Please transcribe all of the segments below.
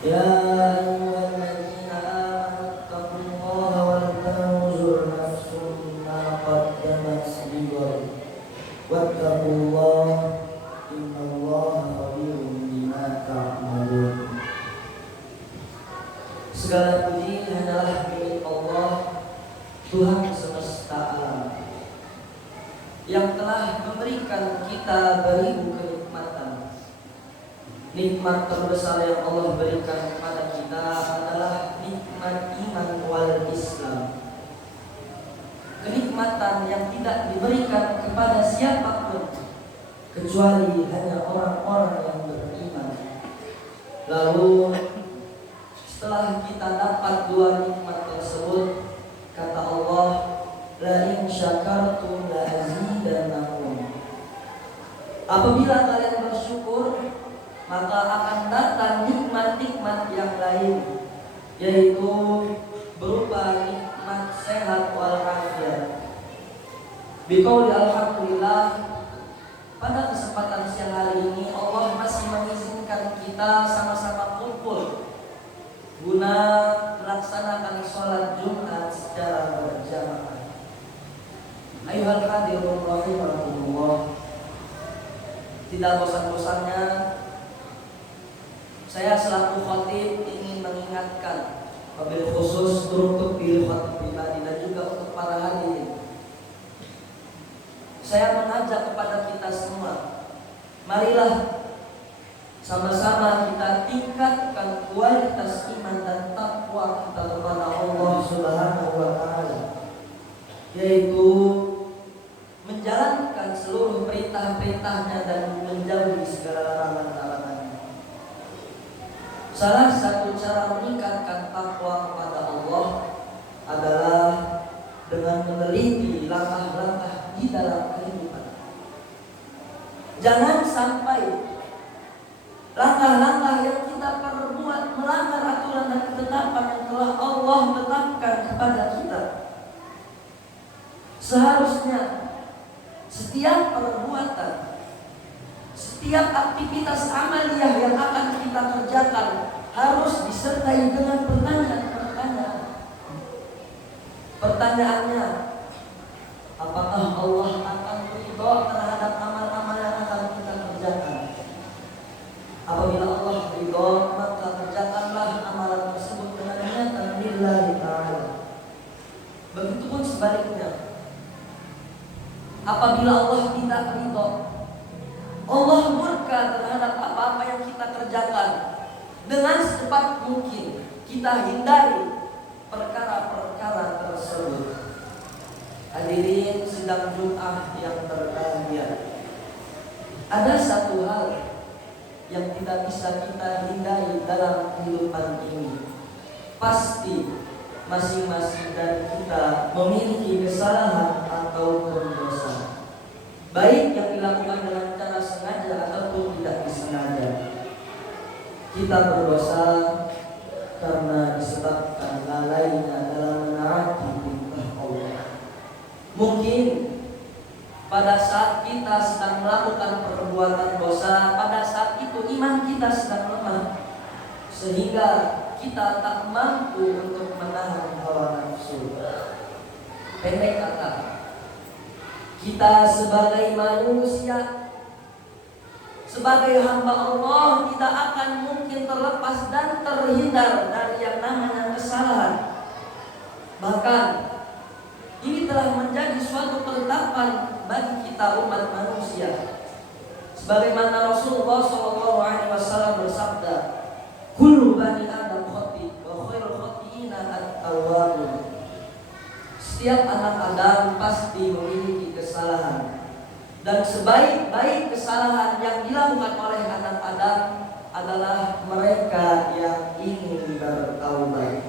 يا أيها الذين آمنوا اتقوا الله ولتنظر نفس ما قدمت لغد واتقوا الله إن الله خبير بما تعملون. Segala puji hanyalah milik Allah, Tuhan semesta alam, yang telah memberikan kita beribu kenikmatan. Nikmat terbesar yang Allah berikan kepada kita adalah nikmat iman wal Islam. Kenikmatan yang tidak diberikan kepada siapapun kecuali hanya orang-orang yang beriman. Lalu setelah kita dapat dua nikmat tersebut, kata Allah, la in syakartum la azidannakum. Apabila kalian bersyukur, maka akan datang nikmat-nikmat yang lain, yaitu berupa nikmat sehat wal afiat. Biqauli alhamdulillah, pada kesempatan siang hari ini Allah masih mengizinkan kita sama-sama kumpul guna melaksanakan sholat Jumat secara berjamaah. Ayuhal hadirun rahimakumullah, tidak bosan-bosannya saya selaku khatib ingin mengingatkan, wabil khusus teruntuk diri khatib pribadi dan juga untuk para hadirin. Saya mengajak kepada kita semua, marilah sama-sama kita tingkatkan kualitas iman dan takwa kita kepada Allah Subhanahu wa Ta'ala, yaitu menjalankan seluruh perintah-perintahnya dan menjauhi segala larangan-larangannya. Salah satu cara meningkatkan takwa kepada Allah adalah dengan meneliti langkah-langkah di dalam kehidupan. Jangan sampai langkah-langkah yang kita perbuat melanggar aturan dan ketetapan yang telah Allah tetapkan kepada kita. Seharusnya setiap perbuatan, setiap aktivitas amaliyah yang akan kita kerjakan harus disertai dengan pertanyaan-pertanyaan. Pertanyaannya, apakah Allah akan ridha terhadap amal-amal yang akan kita kerjakan? Apabila Allah ridha, maka kerjakanlah amalan tersebut dengan niatan lillahi ta'ala. Begitupun sebaliknya, apabila Allah tidak ridha, Allah murka terhadap apa-apa yang kita kerjakan, dengan secepat mungkin kita hindari perkara-perkara tersebut. Hadirin sidang Jumat yang berbahagia, ada satu hal yang tidak bisa kita hindari dalam kehidupan ini. Pasti masing-masing dari kita memiliki kesalahan atau dosa, baik yang dilakukan dengan cara sengaja ataupun tidak disengaja. Kita berdosa karena disebabkan lalainya dalam menaati perintah Allah. Mungkin pada saat kita sedang melakukan perbuatan dosa, pada saat itu iman kita sedang lemah, sehingga kita tak mampu untuk menahan hawa nafsu. Pendek kata, kita sebagai manusia, sebagai hamba Allah, tidak akan mungkin terlepas dan terhindar dari yang namanya kesalahan. Bahkan ini telah menjadi suatu ketetapan bagi kita umat manusia. Sebagaimana Rasulullah SAW bersabda, kullu bani Adam khati wa khairul khati'ina at-tawwabun. Setiap anak Adam pasti memiliki kesalahan, dan sebaik-baik kesalahan yang dilakukan oleh anak Adam adalah mereka yang ingin bertaubat.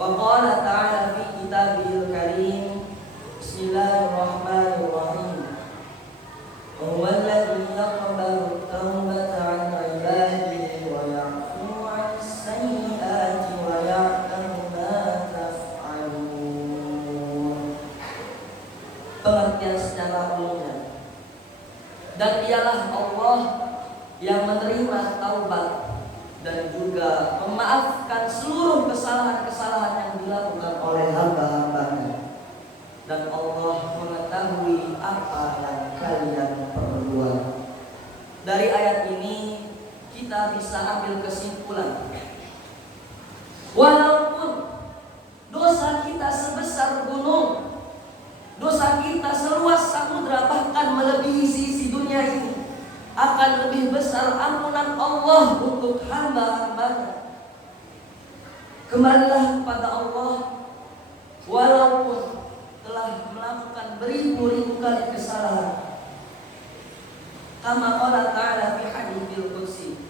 Wa qala ta'ala fi kitabihil karim, bismillahirrahmanirrahim, wa huwa alladhi yaqbalu at-taubata 'an 'ibadihi wa ya'fu 'anis sayyi'ati wa ya'lamu ma taf'alun. Pengertian secara umumnya, dan dialah Allah yang menerima taubat dan juga memaafkan seluruh kesalahan-kesalahan yang dilakukan oleh hamba-hambanya. Dan Allah mengetahui apa yang kalian perbuat. Dari ayat ini kita bisa ambil kesimpulan, walaupun dosa kita sebesar gunung, dosa kita seluas samudra, bahkan melebihi sisi dunia ini, akan lebih besar ampunan Allah untuk hamba-hambanya. Kembalilah kepada Allah, walaupun telah melakukan beribu-ribu kali kesalahan. Kama qala ta'ala fi haditsil qudsi,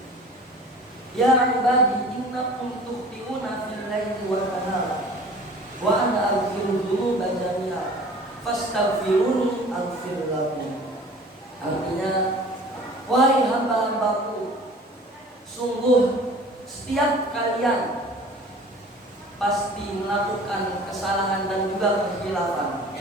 ya ibadi innakum tukhti'una fil laili wan nahar wa ana aghfiru dzunuba jami'a fastaghfiruni aghfir lakum. Artinya, wahai hamba-hambaku, sungguh setiap kalian pasti melakukan kesalahan dan juga kekhilafan,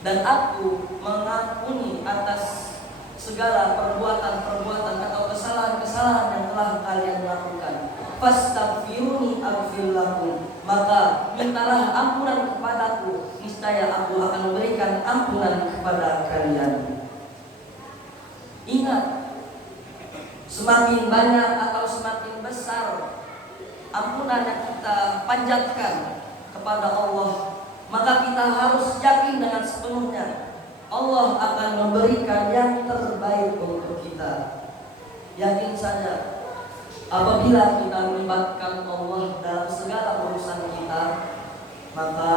dan aku mengampuni atas segala perbuatan-perbuatan atau kesalahan-kesalahan yang telah kalian lakukan. Fastaghfiruni aghfir lakum, maka mintalah ampunan kepadaku, niscaya aku akan memberikan ampunan kepada kalian. Ingat, semakin banyak atau semakin besar ampunan yang kita panjatkan kepada Allah, maka kita harus yakin dengan sepenuhnya Allah akan memberikan yang terbaik untuk kita. Yakin saja, apabila kita melibatkan Allah dalam segala urusan kita, maka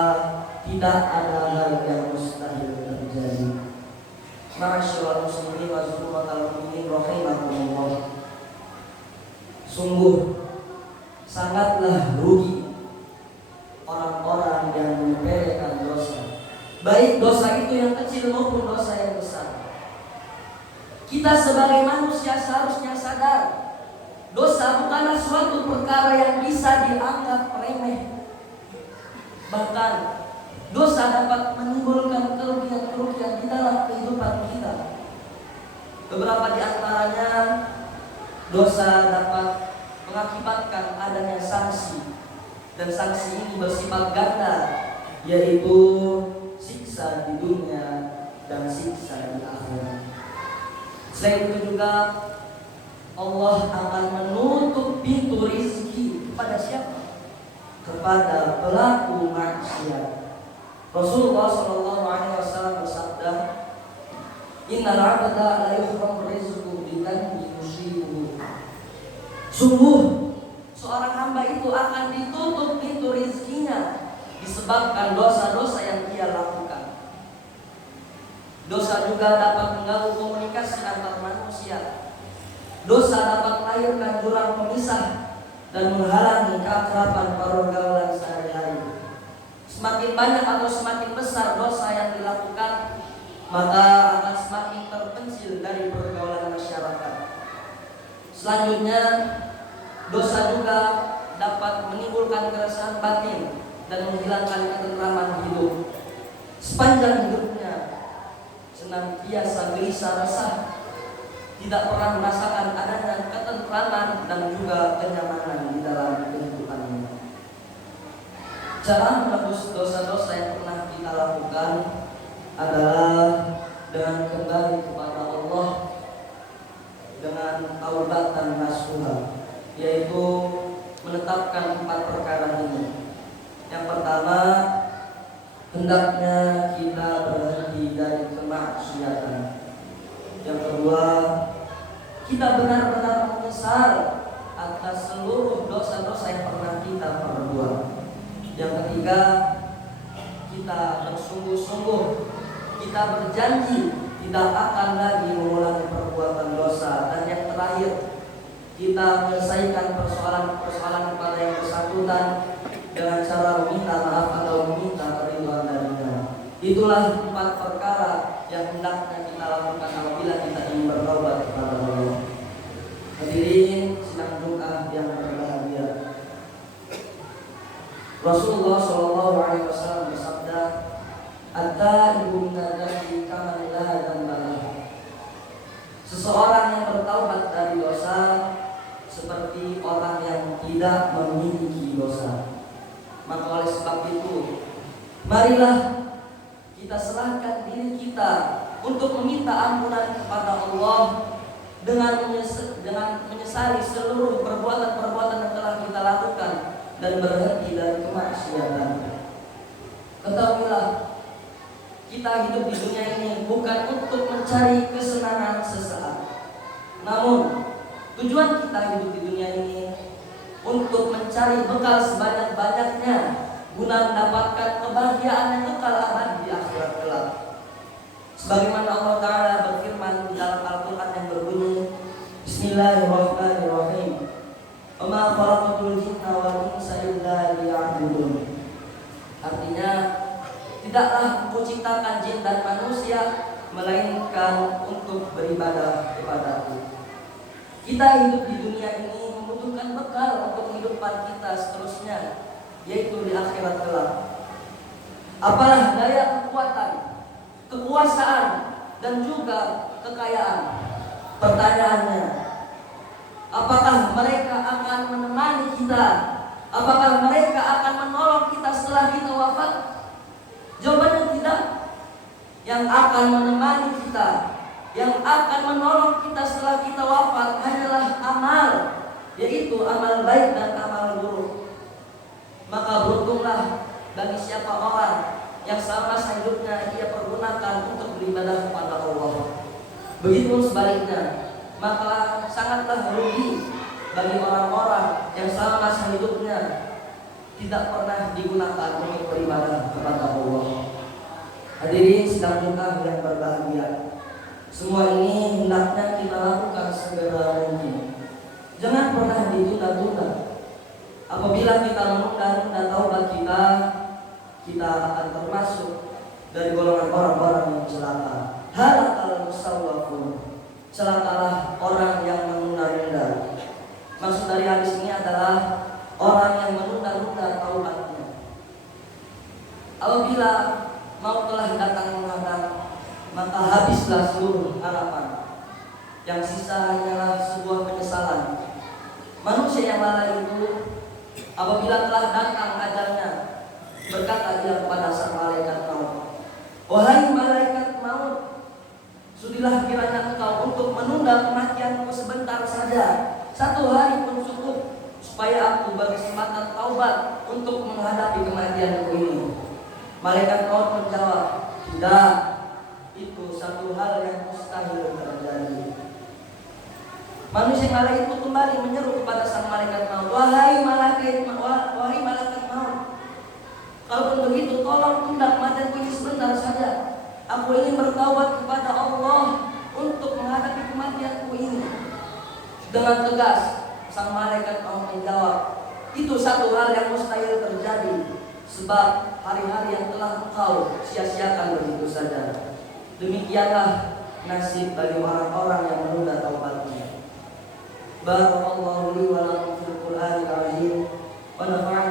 tidak ada hal yang mustahil terjadi. Ma'asyiral muslimin wa sallallahu rahimahumullah. Sungguh sangatlah rugi orang-orang yang menyepelekan dosa, baik dosa itu yang kecil maupun dosa yang besar. Kita sebagai manusia seharusnya sadar, dosa bukanlah suatu perkara yang bisa dianggap remeh. Bahkan dosa dapat menimbulkan kerugian-kerugian di dalam kehidupan kita. Beberapa di antaranya, dosa dapat mengakibatkan adanya sanksi, dan sanksi ini bersifat ganda, yaitu siksa di dunia dan siksa di akhirat. Selain itu juga Allah akan menutup pintu rizki kepada siapa? Kepada pelaku maksiat. Rasulullah SAW bersabda, innal 'abda la yuhram rizqu bi dhanbi yusibuhu. Sungguh seorang hamba itu akan ditutup pintu rizkinya disebabkan dosa-dosa yang dia lakukan. Dosa juga dapat mengganggu komunikasi antar manusia. Dosa dapat melahirkan jurang pemisah dan menghalangi keakraban pergaulan sehari-hari. Semakin banyak atau semakin besar dosa yang dilakukan, maka akan semakin terpencil dari pergaulan masyarakat. Selanjutnya, dosa juga dapat menimbulkan keresahan batin dan menghilangkan ketentraman hidup. Sepanjang hidupnya senantiasa gelisah resah, tidak pernah merasakan adanya ketentraman dan juga kenyamanan di dalam kehidupannya. Cara menebus dosa-dosa yang pernah kita lakukan adalah dengan kembali kepada Allah dengan taubatan nasuha, yaitu menetapkan 4 perkara ini. Yang pertama, hendaknya kita berhenti dari kemaksiatan. Yang kedua, kita benar-benar menyesal atas seluruh dosa-dosa yang pernah kita perbuat. Yang ketiga, kita bersungguh-sungguh, kita berjanji tidak akan lagi mengulangi perbuatan dosa. Dan yang terakhir, kita menyelesaikan persoalan-persoalan kepada yang bersangkutan dengan cara meminta maaf atau meminta keridhaan darinya. Itulah 4 perkara yang hendaknya kita lakukan apabila kita ingin bertaubat kepada Allah. Hadirin sidang Jumat yang berbahagia, Rasulullah SAW bersabda, "At-taibu minadz-dzambi kaman la dzamba lahu." Seseorang yang bertaubat dari dosa seperti orang tidak memiliki dosa. Maka oleh sebab itu, marilah kita serahkan diri kita untuk meminta ampunan kepada Allah dengan menyesali seluruh perbuatan-perbuatan yang telah kita lakukan dan berhenti dari kemaksiatan. Ketahuilah, kita hidup di dunia ini bukan untuk mencari kesenangan sesaat. Namun, tujuan kita hidup di dunia ini untuk mencari bekal sebanyak-banyaknya guna mendapatkan kebahagiaan yang kekal abadi di akhirat kelak. Sebagaimana Allah Ta'ala berfirman di dalam Al-Quran yang berbunyi, Bismillahirrahmanirrahim. Wa ma khalaqatul jinna wal insa illa liya'budun. Artinya, tidaklah kuciptakan jin dan manusia melainkan untuk beribadah kepadaku. Kita hidup di dunia ini membutuhkan bekal untuk kehidupan kita seterusnya, yaitu di akhirat kelak. Apalah daya kekuatan, kekuasaan, dan juga kekayaan. Pertanyaannya, apakah mereka akan menemani kita? Apakah mereka akan menolong kita setelah kita wafat? Jawabannya tidak. Yang akan menemani kita, yang akan menolong kita setelah kita wafat hanyalah amal, yaitu amal baik dan amal buruk. Maka beruntunglah bagi siapa orang yang selama masa hidupnya ia pergunakan untuk beribadah kepada Allah. Begitu sebaliknya, maka sangatlah rugi bagi orang-orang yang selama masa hidupnya tidak pernah digunakan untuk beribadah kepada Allah. Hadirin sidang Jumat yang berbahagia, semua ini hendaknya kita lakukan segera mungkin. Jangan pernah ditunda-tunda. Apabila kita menunda-tunda taubat kita akan termasuk dari golongan orang-orang yang celaka. Halakal musawwafun, celakalah orang yang menunda-nunda. Maksud dari hadis ini adalah orang yang menunda-nunda taubatnya. Apabila maut telah datang menghadap, maka habislah seluruh harapan. Yang sisa hanyalah sebuah penyesalan. Manusia yang lalai itu apabila telah datang ajalnya, berkata dia kepada sang malaikat maut, "Wahai malaikat maut, sudilah kiranya engkau untuk menunda kematianku sebentar saja. 1 hari pun cukup supaya aku berkesempatan taubat untuk menghadapi kematianku ini." Malaikat maut menjawab, "Tidak, itu satu hal yang mustahil terjadi." Manusia yang lalai itu kembali menyeru kepada sang malaikat maut, wahai malaikat maut, kalaupun begitu tolong tunda kematianku ini sebentar saja. Aku ingin bertaubat kepada Allah untuk menghadapi kematianku ini. Dengan tegas sang malaikat maut menjawab, itu satu hal yang mustahil terjadi, sebab hari-hari yang telah engkau sia-siakan begitu saja. Demikianlah nasib bagi orang-orang yang menunda taubatnya. Barakallahu li wa lakum fil Qur'anil azim wa nafa'ani